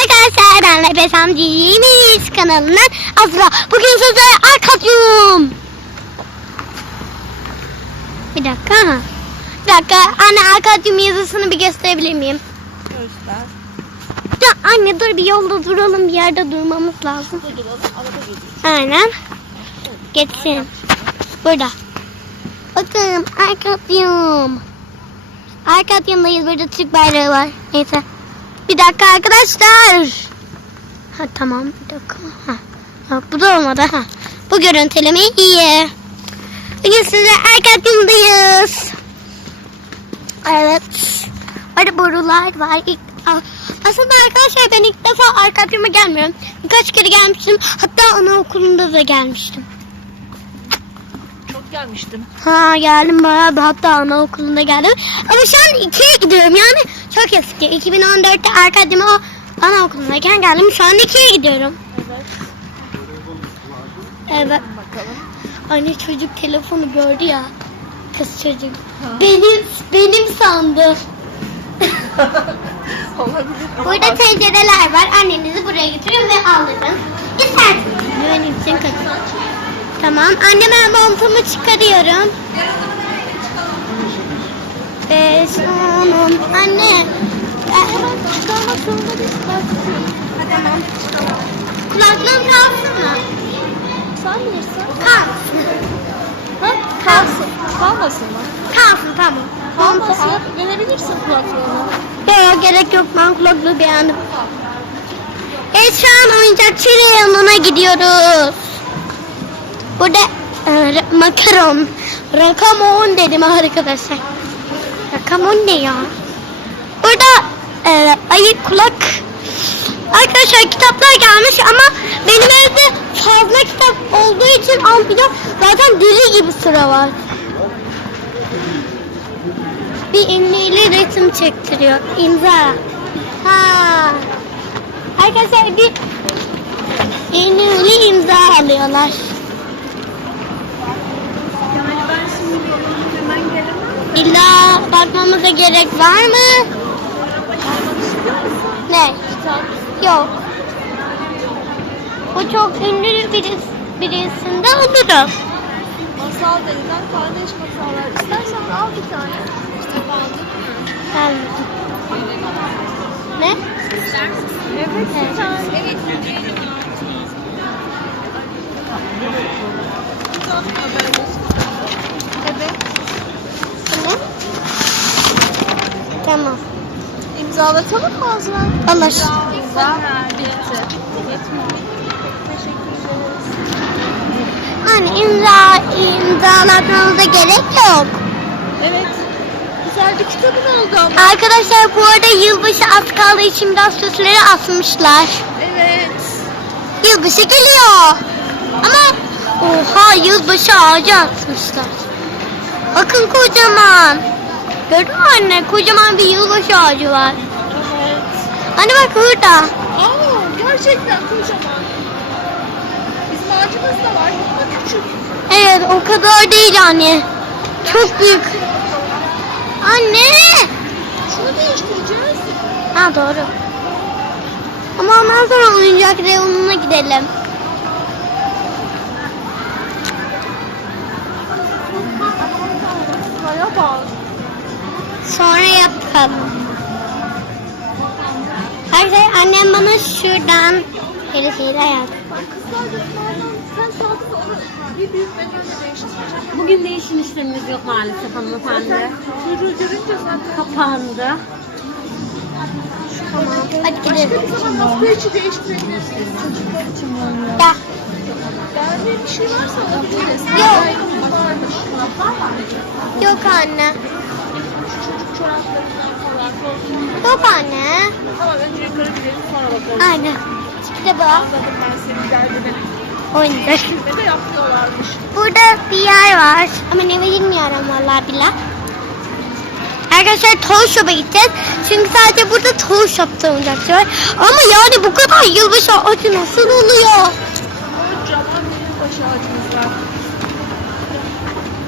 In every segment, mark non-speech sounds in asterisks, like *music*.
arkadaşlar ben Lepes Amcimiz kanalından Azra. Bugün sizlere arkadyum. Bir dakika. ha. Bir dakika anne arkadyum yazısını bir gösterebilir miyim? Göster. Ya anne dur bir yolda duralım bir yerde durmamız lazım. Dur duralım. Araba geliyor. Aynen. Geçsin. Burada. Bakın arkadyum. Arkadyumdayız. Burada Türk bayrağı var. Neyse. Bir dakika arkadaşlar. Ha tamam bir dakika. Ha. ha bu da olmadı. Ha. Bu görüntüleme iyi. Bugün size arkadyumdayız. Evet. Orada borular var. İlk, aslında arkadaşlar ben ilk defa arkadyuma gelmiyorum. Birkaç kere gelmiştim. Hatta anaokulunda da gelmiştim. Çok gelmiştim. Ha geldim bayağı bir hatta anaokulunda geldim. Ama şu an ikiye gidiyorum yani çok eski. 2014'te arkadyuma o anaokulundayken geldim. Şu an ikiye gidiyorum. Evet. Evet. Bakalım. Anne çocuk telefonu gördü ya. Kız çocuk. Benim benim sandı. *laughs* Olabilir. Burada tencereler var. Annenizi buraya götürün ve aldırın. İsterseniz güvenim için katın. Tamam. Anne ben montumu çıkarıyorum. Beş, on, on. Anne. Çıkarmak zorunda. Tamam. Kulaklığım kalsın mı? Sen bilirsin. Kalsın. Ha? Kalsın. Kalmasın mı? Kalsın tamam. Kalmasın. al. Verebilirsin kulaklığını. Yok gerek yok ben kulaklığı beğendim. Evet şu an oyuncakçının yanına gidiyoruz. Burada e, makaron. Rakamon dedim arkadaşlar. Rakamon ne ya? Burada e, ayı kulak. Arkadaşlar kitaplar gelmiş ama benim evde fazla kitap olduğu için almayacağım. Zaten deli gibi sıra var. Bir ünlüyle resim çektiriyor. İmza. Ha. Arkadaşlar bir ünlü imza alıyorlar. Yani ben şimdi hemen gelemem. İlla bakmamıza gerek var mı? Ne? Yok. Bu çok ünlü birisi, birisinde olurum. Masal denilen kardeş masallar. İstersen al bir tane. Kitap aldın mı? Ben... Ne? Evet. Bir tane. Evet. Kitap haberleşme. Evet. Ne? Tamam. İmzalatalım mı Azra? Ederiz. Hani imza, imzalatmamıza gerek yok. Evet. Güzel bir kitabın oldu ama. Arkadaşlar bu arada yılbaşı az kaldığı için biraz süsleri asmışlar. Evet. Yılbaşı geliyor. Ama oha yılbaşı ağacı atmışlar. Bakın kocaman. Gördün mü anne? Kocaman bir yılbaşı ağacı var. Evet. Anne bak burada. Aa, gerçekten kocaman. Bizim ağacımız da var ama küçük. Evet o kadar değil yani. Çok büyük. Anne. Şunu değiştireceğiz. Ha doğru. Ama ondan sonra oyuncak reyonuna gidelim. Kaya bak. Sonra yapalım. Arkadaşlar annem bana şuradan bir şeyler yaptı. Bugün değişim işlemimiz yok maalesef hanımefendi. Çocuğu görünce zaten Kapandı. Hadi başka gidelim. bir zaman hafta içi değiştirebilirsiniz. Çocuklar için. Gel. Bir şey varsa alabiliriz. Yok. Yok anne. Çoraplarından falan korktum. Yok anne. Tamam önce yukarı gidelim sonra bakalım. Aynen. İşte bu. Anladım ben senin derdini. Oyuncak. Ve de yapıyorlarmış. Burada bir yer var. Ama ne bilmiyorum vallahi billah. Arkadaşlar Toy Shop'a gideceğiz. Çünkü sadece burada Toy Shop'ta oyuncakçı var. Ama yani bu kadar yılbaşı ağacı nasıl oluyor? Kocaman bir baş ağacımız var.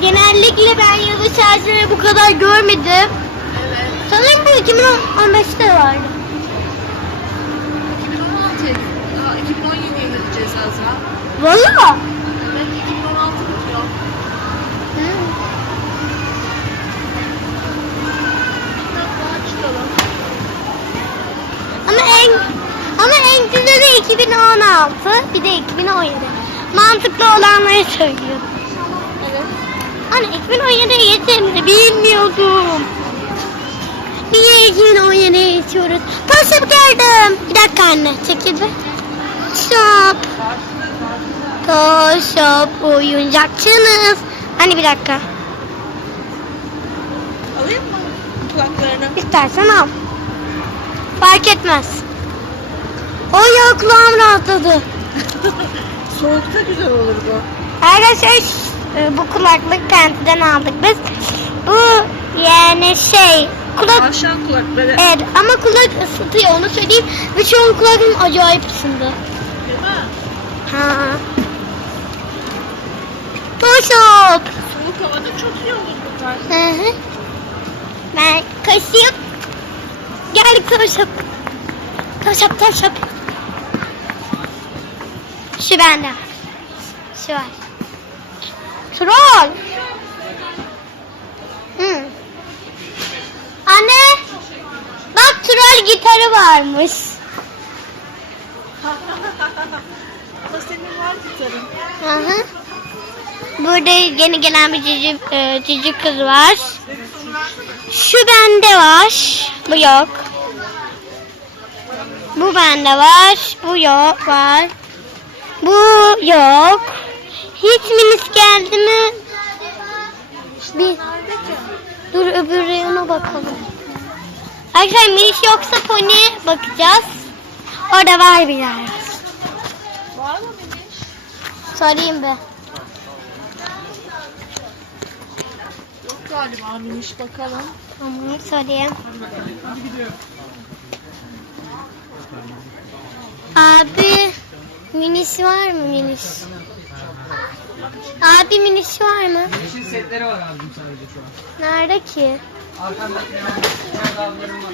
Genellikle ben yılbaşı ağaçları bu kadar görmedim. Sanırım bu 2015'te vardı. 2017'ye gideceğiz Azra. Valla. Evet 2016 bitiyor. Biraz daha çıkalım. Ama en ama en güzeli 2016 bir de 2017. Mantıklı olanları söylüyorum. Evet. Hani 2017'ye geçtiğimizi bilmiyordum. Niye 2017'ye geçiyoruz? Toşup gördüm. Bir dakika anne çekil bir. Şop. Toşup oyuncakçınız. Hani bir dakika. Alayım mı kulaklarını? İstersen al. Fark etmez. O ya kulağım rahatladı. *laughs* Soğukta güzel olur bu. Arkadaşlar e, bu kulaklık Penti'den aldık biz. Bu yani şey kulak Tavşan kulakları. evet ama kulak ısıtıyor onu söyleyeyim ve şu an kulağım acayip ısındı. Değil mi? Ha. Toşup. Soğuk havada çok iyi olur bunlar. Hı hı. Ben kaşıyıp geldik toşup. Toşup toşup. Şu bende. Şu var. Troll. Hı. Anne. Bak troll gitarı varmış. Ama senin var gitarın. Hı hı. Burada yeni gelen bir cici, e, cici kız var. Şu bende var. Bu yok. Bu bende var. Bu yok var. Bu yok. Hiç minis geldi mi? Bir. Dur öbür reyona bakalım. Arkadaşlar minis yoksa pony bakacağız. Orada var bir yer. Var mı Miniş? Sorayım bir. Yok galiba Miniş bakalım. Tamam sorayım. Abi minis var mı minis? Abi minis var mı? Yeşil setleri var abim sadece şu an. Nerede ki? Arkandaki abilerim var.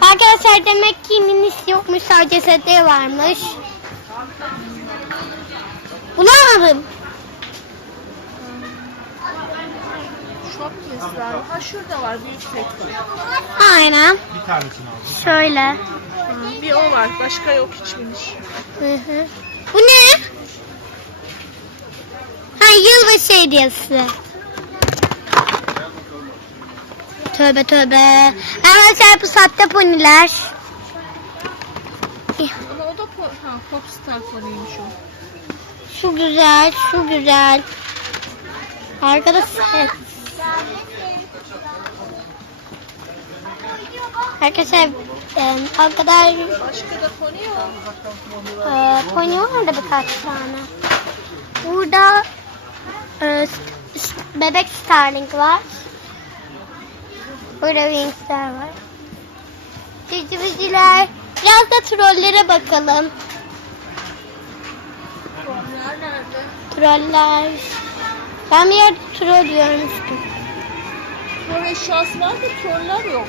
Arkadaşlar demek ki minis yokmuş sadece setleri varmış. Bulamadım. Ha şurada var büyük set var. Aynen. Bir tanesini aldım. Şöyle. Ha, bir o var. Başka yok hiç Miniş. Hı hı. Bu ne? Yılbaşı hediyesi. Tövbe tövbe. Arkadaşlar bu sahte poniler. Ama o da po ha, Popstar fanıymış o. Şu güzel, şu güzel. Arkada set. Arkadaşlar e, o kadar Başka da pony yok. e, pony var da birkaç tane. Burada e, s- bebek Starling var. Burada Wingstar var. Ciciviciler. Biraz da trollere bakalım. Troller. Ben bir yerde troll görmüştüm. Troll eşyası var da troller yok.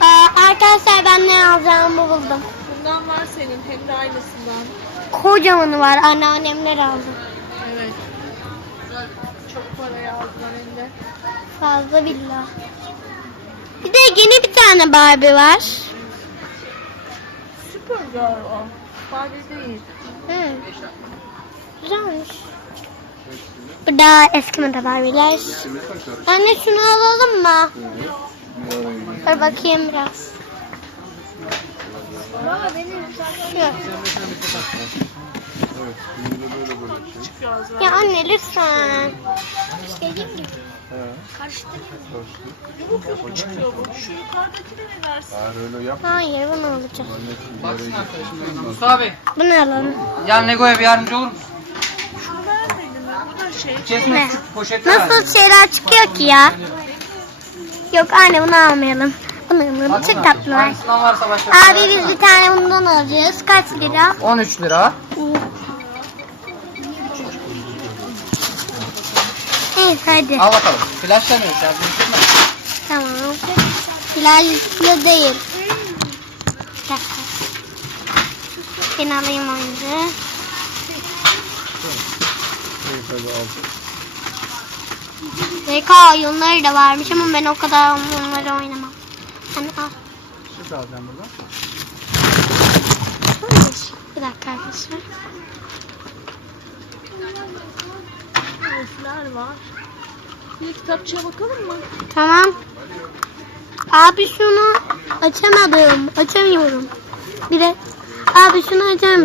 Aa, arkadaşlar ben ne alacağımı buldum. Bundan var senin hem de aynısından. Kocamanı var. Anneannemler aldı. Çok paraya aldılar hem de. Fazla billah. Bir de yeni bir tane Barbie var. Süper Girl o. Barbie değil. Hı. Güzelmiş. Burada eski moda Barbie'ler. Anne şunu alalım mı? Dur bakayım biraz. Şu. Çıkıyor Azra. Ya anne lütfen. Şey Yumuk yumuk çıkıyor bu. Şu yukarıdakine ne dersin? Eğer öyle yap. Hayır bunu alacağım. Baksın arkadaşım benim. Mustafa abi. Bunu alalım. Yan Lego'ya bir yardımcı olur musun? Şunu beğenmedin mi? Bu da şey. İçerisinde Ne? küçük poşetler var. Nasıl şeyler çıkıyor ki ya? Yok anne bunu almayalım. Bunu alalım. Bak Çok bunlar. tatlılar. Hangisinden varsa başka. Abi biz bir tane bundan alacağız. Kaç lira? 13 lira. Evet hadi. Al bakalım. Flaşlamıyor şarjını bitirme. Tamam. Alerjisi değil. Bir dakika. Ben alayım oyuncağı. VK oyunları da varmış ama ben o kadar onları oynamam. Hani al. Süt alacağım burada. Bir dakika arkadaşlar. Harfler var. Bir kitapçıya bakalım mı? Tamam. Abi şunu açamadım. Açamıyorum. Bir de abi şunu açar?